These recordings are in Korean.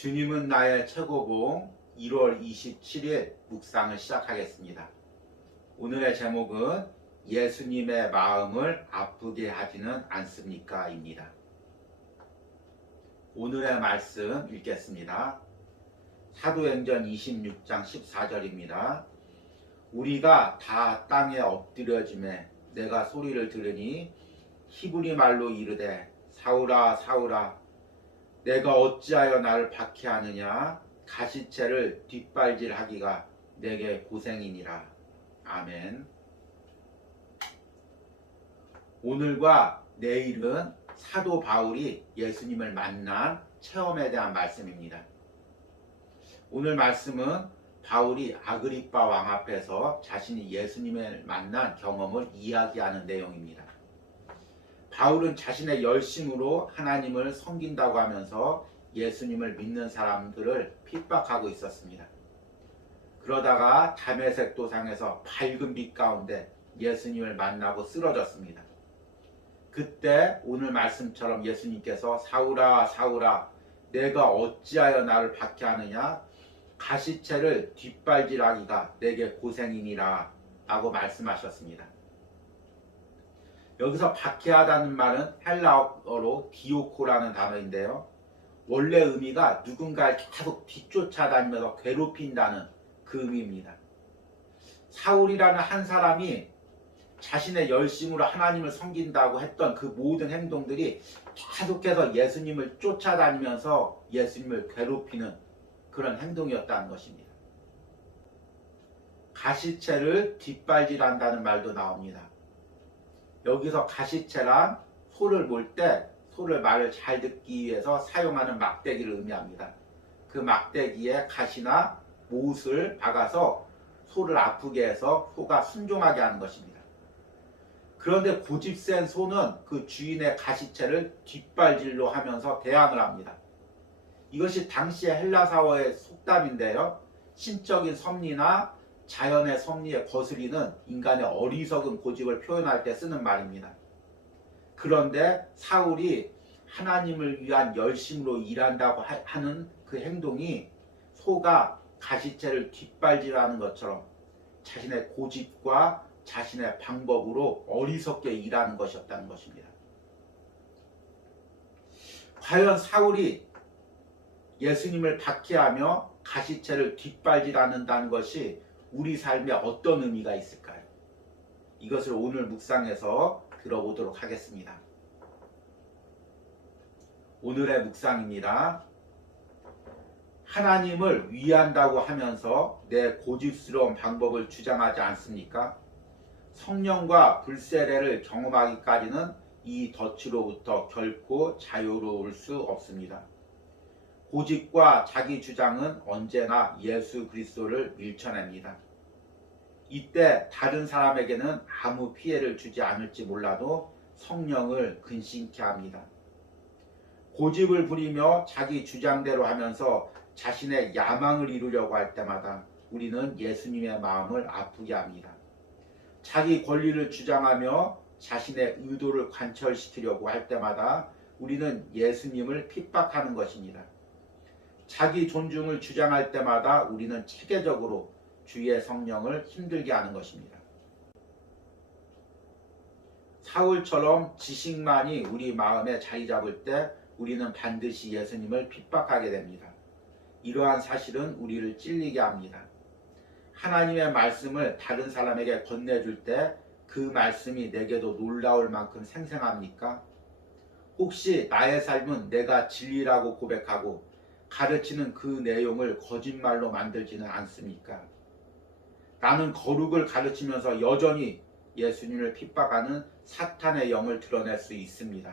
주님은 나의 최고봉 1월 27일 묵상을 시작하겠습니다. 오늘의 제목은 예수님의 마음을 아프게 하지는 않습니까? 입니다. 오늘의 말씀 읽겠습니다. 사도행전 26장 14절입니다. 우리가 다 땅에 엎드려짐에 내가 소리를 들으니 히브리 말로 이르되 사울아 사울아 내가 어찌하여 나를 박해하느냐 가시체를 뒷발질하기가 내게 고생이니라. 아멘. 오늘과 내일은 사도 바울이 예수님을 만난 체험에 대한 말씀입니다. 오늘 말씀은 바울이 아그리빠 왕 앞에서 자신이 예수님을 만난 경험을 이야기하는 내용입니다. 바울은 자신의 열심으로 하나님을 섬긴다고 하면서 예수님을 믿는 사람들을 핍박하고 있었습니다. 그러다가 다메섹 도상에서 밝은 빛 가운데 예수님을 만나고 쓰러졌습니다. 그때 오늘 말씀처럼 예수님께서 사울아 사울아 내가 어찌하여 나를 박해하느냐 가시체를 뒷발질하기가 내게 고생이니라 라고 말씀하셨습니다. 여기서 박해하다는 말은 헬라어로 디오코라는 단어인데요. 원래 의미가 누군가를 계속 뒤쫓아다니면서 괴롭힌다는 그 의미입니다. 사울이라는 한 사람이 자신의 열심으로 하나님을 섬긴다고 했던 그 모든 행동들이 계속해서 예수님을 쫓아다니면서 예수님을 괴롭히는 그런 행동이었다는 것입니다. 가시체를 뒷발질한다는 말도 나옵니다. 여기서 가시체란 소를 몰 때 소를 말을 잘 듣기 위해서 사용하는 막대기를 의미합니다. 그 막대기에 가시나 못을 박아서 소를 아프게 해서 소가 순종하게 하는 것입니다. 그런데 고집센 소는 그 주인의 가시체를 뒷발질로 하면서 대항을 합니다. 이것이 당시의 헬라사어의 속담인데요. 신적인 섭리나 자연의 섭리에 거스리는 인간의 어리석은 고집을 표현할 때 쓰는 말입니다. 그런데 사울이 하나님을 위한 열심으로 일한다고 하는 그 행동이 소가 가시체를 뒷발질하는 것처럼 자신의 고집과 자신의 방법으로 어리석게 일하는 것이었다는 것입니다. 과연 사울이 예수님을 박해하며 가시체를 뒷발질하는다는 것이 우리 삶에 어떤 의미가 있을까요? 이것을 오늘 묵상에서 들어보도록 하겠습니다. 오늘의 묵상입니다. 하나님을 위한다고 하면서 내 고집스러운 방법을 주장하지 않습니까? 성령과 불세례를 경험하기까지는 이 덫으로부터 결코 자유로울 수 없습니다. 고집과 자기 주장은 언제나 예수 그리스도를 밀쳐냅니다. 이때 다른 사람에게는 아무 피해를 주지 않을지 몰라도 성령을 근심케 합니다. 고집을 부리며 자기 주장대로 하면서 자신의 야망을 이루려고 할 때마다 우리는 예수님의 마음을 아프게 합니다. 자기 권리를 주장하며 자신의 의도를 관철시키려고 할 때마다 우리는 예수님을 핍박하는 것입니다. 자기 존중을 주장할 때마다 우리는 체계적으로 주의 성령을 힘들게 하는 것입니다. 사울처럼 지식만이 우리 마음에 자리 잡을 때 우리는 반드시 예수님을 핍박하게 됩니다. 이러한 사실은 우리를 찔리게 합니다. 하나님의 말씀을 다른 사람에게 건네줄 때 그 말씀이 내게도 놀라울 만큼 생생합니까? 혹시 나의 삶은 내가 진리라고 고백하고 가르치는 그 내용을 거짓말로 만들지는 않습니까? 나는 거룩을 가르치면서 여전히 예수님을 핍박하는 사탄의 영을 드러낼 수 있습니다.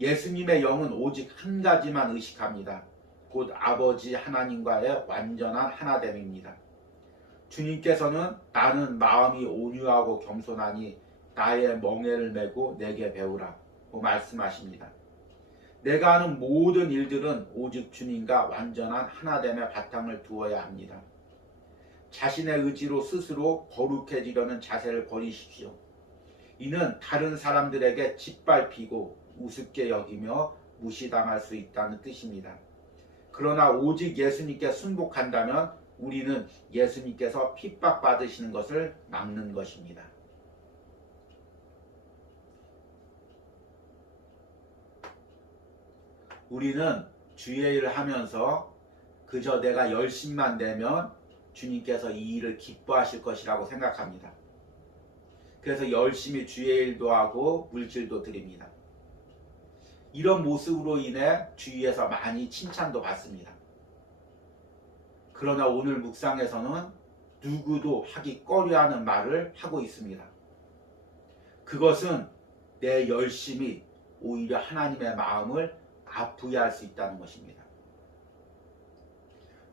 예수님의 영은 오직 한 가지만 의식합니다. 곧 아버지 하나님과의 완전한 하나됨입니다. 주님께서는 나는 마음이 온유하고 겸손하니 나의 멍에를 메고 내게 배우라 고 말씀하십니다. 내가 하는 모든 일들은 오직 주님과 완전한 하나됨의 바탕을 두어야 합니다. 자신의 의지로 스스로 거룩해지려는 자세를 버리십시오. 이는 다른 사람들에게 짓밟히고 우습게 여기며 무시당할 수 있다는 뜻입니다. 그러나 오직 예수님께 순복한다면 우리는 예수님께서 핍박받으시는 것을 막는 것입니다. 우리는 주의 일을 하면서 그저 내가 열심만 내면 주님께서 이 일을 기뻐하실 것이라고 생각합니다. 그래서 열심히 주의 일도 하고 물질도 드립니다. 이런 모습으로 인해 주위에서 많이 칭찬도 받습니다. 그러나 오늘 묵상에서는 누구도 하기 꺼려하는 말을 하고 있습니다. 그것은 내 열심이 오히려 하나님의 마음을 아프게 할 수 있다는 것입니다.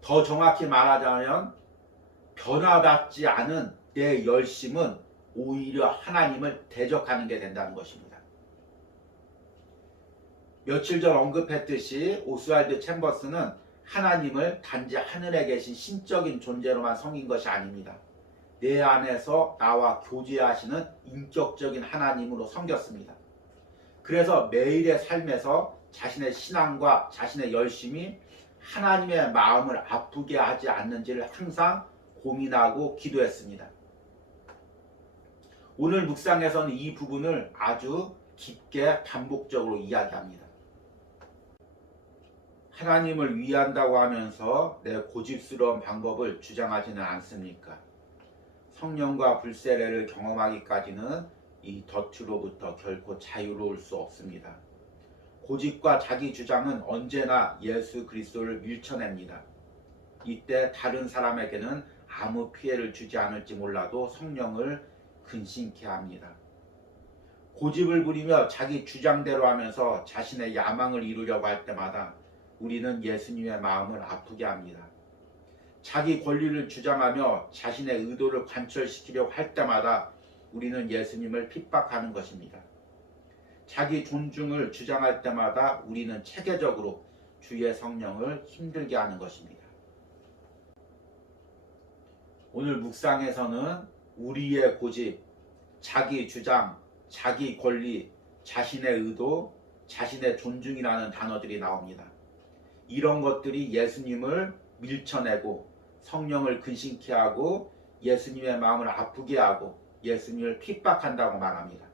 더 정확히 말하자면 변화받지 않은 내 열심은 오히려 하나님을 대적하는 게 된다는 것입니다. 며칠 전 언급했듯이 오스왈드 챔버스는 하나님을 단지 하늘에 계신 신적인 존재로만 섬긴 것이 아닙니다. 내 안에서 나와 교제하시는 인격적인 하나님으로 섬겼습니다. 그래서 매일의 삶에서 자신의 신앙과 자신의 열심이 하나님의 마음을 아프게 하지 않는지를 항상 고민하고 기도했습니다. 오늘 묵상에서는 이 부분을 아주 깊게 반복적으로 이야기합니다. 하나님을 위한다고 하면서 내 고집스러운 방법을 주장하지는 않습니까? 성령과 불세례를 경험하기까지는 이 덫으로부터 결코 자유로울 수 없습니다. 고집과 자기 주장은 언제나 예수 그리스도를 밀쳐냅니다. 이때 다른 사람에게는 아무 피해를 주지 않을지 몰라도 성령을 근심케 합니다. 고집을 부리며 자기 주장대로 하면서 자신의 야망을 이루려고 할 때마다 우리는 예수님의 마음을 아프게 합니다. 자기 권리를 주장하며 자신의 의도를 관철시키려고 할 때마다 우리는 예수님을 핍박하는 것입니다. 자기 존중을 주장할 때마다 우리는 체계적으로 주의 성령을 힘들게 하는 것입니다. 오늘 묵상에서는 우리의 고집, 자기 주장, 자기 권리, 자신의 의도, 자신의 존중이라는 단어들이 나옵니다. 이런 것들이 예수님을 밀쳐내고 성령을 근심케 하고 예수님의 마음을 아프게 하고 예수님을 핍박한다고 말합니다.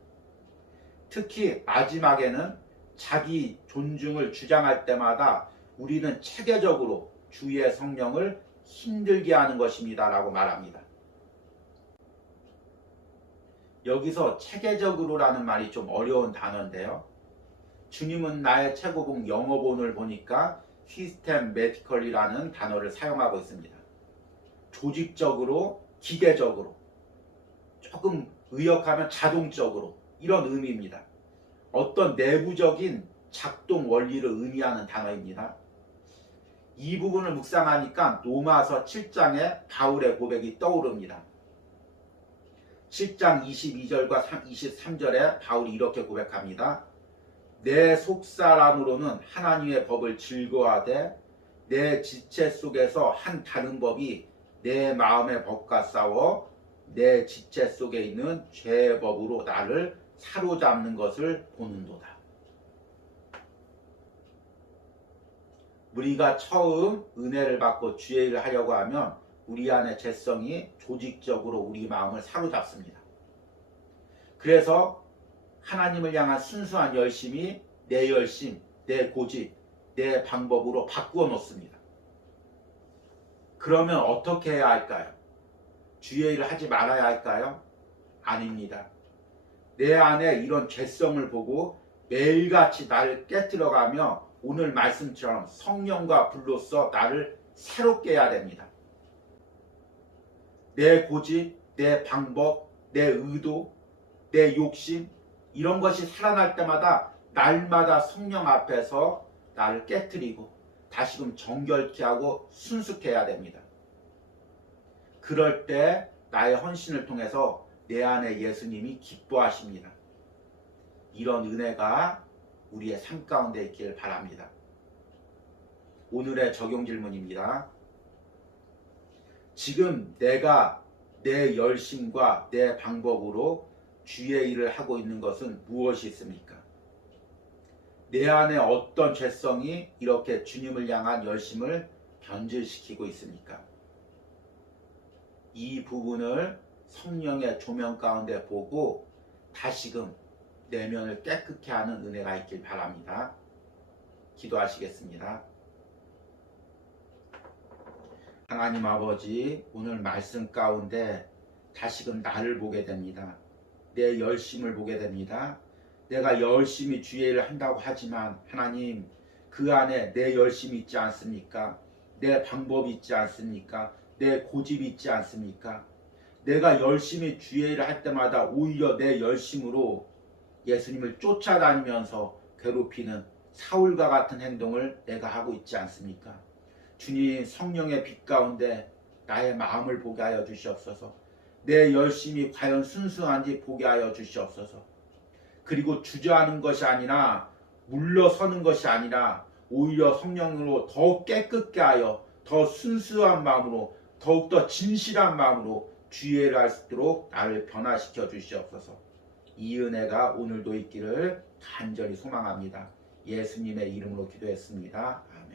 특히 마지막에는 자기 존중을 주장할 때마다 우리는 체계적으로 주의 성령을 힘들게 하는 것입니다 라고 말합니다. 여기서 체계적으로라는 말이 좀 어려운 단어인데요. 주님은 나의 최고봉 영어본을 보니까 시스템매티컬이라는 단어를 사용하고 있습니다. 조직적으로, 기계적으로, 조금 의역하면 자동적으로 이런 의미입니다. 어떤 내부적인 작동 원리를 의미하는 단어입니다. 이 부분을 묵상하니까 로마서 7장의 바울의 고백이 떠오릅니다. 7장 22절과 23절에 바울이 이렇게 고백합니다. 내 속사람으로는 하나님의 법을 즐거워하되 내 지체 속에서 한 다른 법이 내 마음의 법과 싸워 내 지체 속에 있는 죄의 법으로 나를 사로잡는 것을 보는도다. 우리가 처음 은혜를 받고 주의 일을 하려고 하면 우리 안의 죄성이 조직적으로 우리 마음을 사로잡습니다. 그래서 하나님을 향한 순수한 열심이 내 열심, 내 고집, 내 방법으로 바꾸어 놓습니다. 그러면 어떻게 해야 할까요? 주의 일을 하지 말아야 할까요? 아닙니다. 내 안에 이런 죄성을 보고 매일같이 나를 깨뜨려가며 오늘 말씀처럼 성령과 불로써 나를 새롭게 해야 됩니다. 내 고집, 내 방법, 내 의도, 내 욕심 이런 것이 살아날 때마다 날마다 성령 앞에서 나를 깨뜨리고 다시금 정결케 하고 순수케 해야 됩니다. 그럴 때 나의 헌신을 통해서 내 안에 예수님이 기뻐하십니다. 이런 은혜가 우리의 삶 가운데 있기를 바랍니다. 오늘의 적용 질문입니다. 지금 내가 내 열심과 내 방법으로 주의 일을 하고 있는 것은 무엇이 있습니까? 내 안에 어떤 죄성이 이렇게 주님을 향한 열심을 변질시키고 있습니까? 이 부분을 성령의 조명 가운데 보고 다시금 내면을 깨끗게 하는 은혜가 있길 바랍니다. 기도하시겠습니다. 하나님 아버지, 오늘 말씀 가운데 다시금 나를 보게 됩니다. 내 열심을 보게 됩니다. 내가 열심히 주의 일을 한다고 하지만 하나님, 그 안에 내 열심이 있지 않습니까? 내 방법이 있지 않습니까? 내 고집이 있지 않습니까? 내가 열심히 주의 일을 할 때마다 오히려 내 열심으로 예수님을 쫓아다니면서 괴롭히는 사울과 같은 행동을 내가 하고 있지 않습니까? 주님, 성령의 빛 가운데 나의 마음을 보게 하여 주시옵소서. 내 열심이 과연 순수한지 보게 하여 주시옵소서. 그리고 주저하는 것이 아니라 물러서는 것이 아니라 오히려 성령으로 더 깨끗게 하여 더 순수한 마음으로 더욱더 진실한 마음으로 주의를 할 수 있도록 나를 변화시켜 주시옵소서. 이 은혜가 오늘도 있기를 간절히 소망합니다. 예수님의 이름으로 기도했습니다. 아멘.